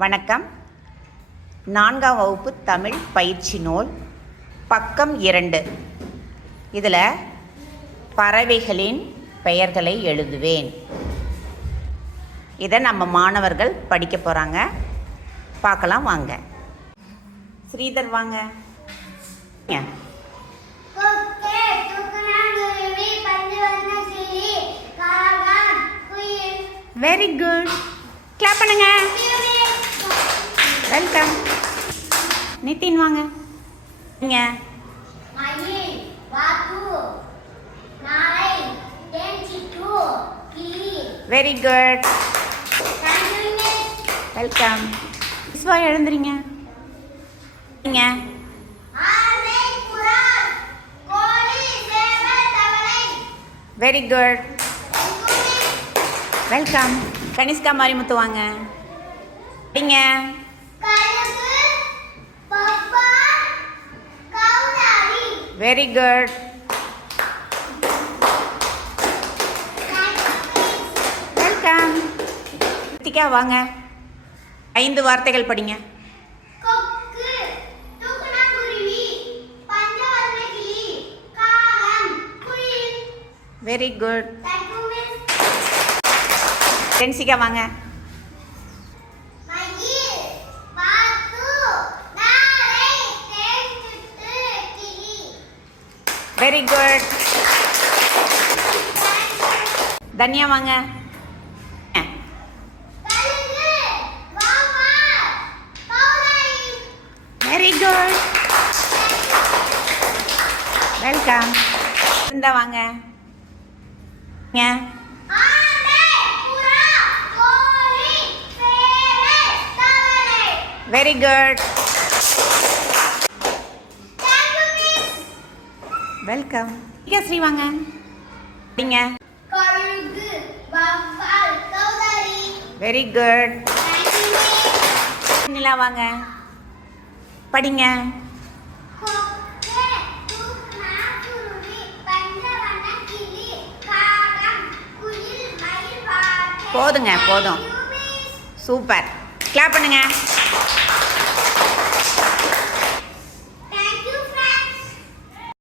வணக்கம். நான்காம் வகுப்பு தமிழ் பயிற்சி நூல் பக்கம் இரண்டு. இதில் பறவைகளின் பெயர்களை எழுதுவேன். இதை நம்ம மாணவர்கள் படிக்க போகிறாங்க பார்க்கலாம் வாங்க. ஸ்ரீதர் வாங்க. வெரி குட் கிளாப் பண்ணுங்க. வெல்கம் நிதின் வாங்க. நீங்கள் கிளி. Very good. வெல்கம் விஸ்வா எழுந்துறீங்க நீங்கள் தவளை. Very good. Welcome Kanishka Marimuthu வாங்க. படிங்க கழுகு, பப்பான், கௌதாரி. Very good. வெல்கம் ரித்திகா வாங்க. ஐந்து வார்த்தைகள் படிங்க. Very good thank you miss Densika வாங்க. வெரி குட் தன்யா வாங்க. வெரி குட் வெல்கம் இந்த வாங்க. வெரி குட் வெல்கம் இங்க ஸ்ரீ வாங்க. கௌதாரி. வெரி குட் நிலா வாங்க. படிங்க. போதுங்க, போதும். சூப்பர் கிளாப் பண்ணுங்க.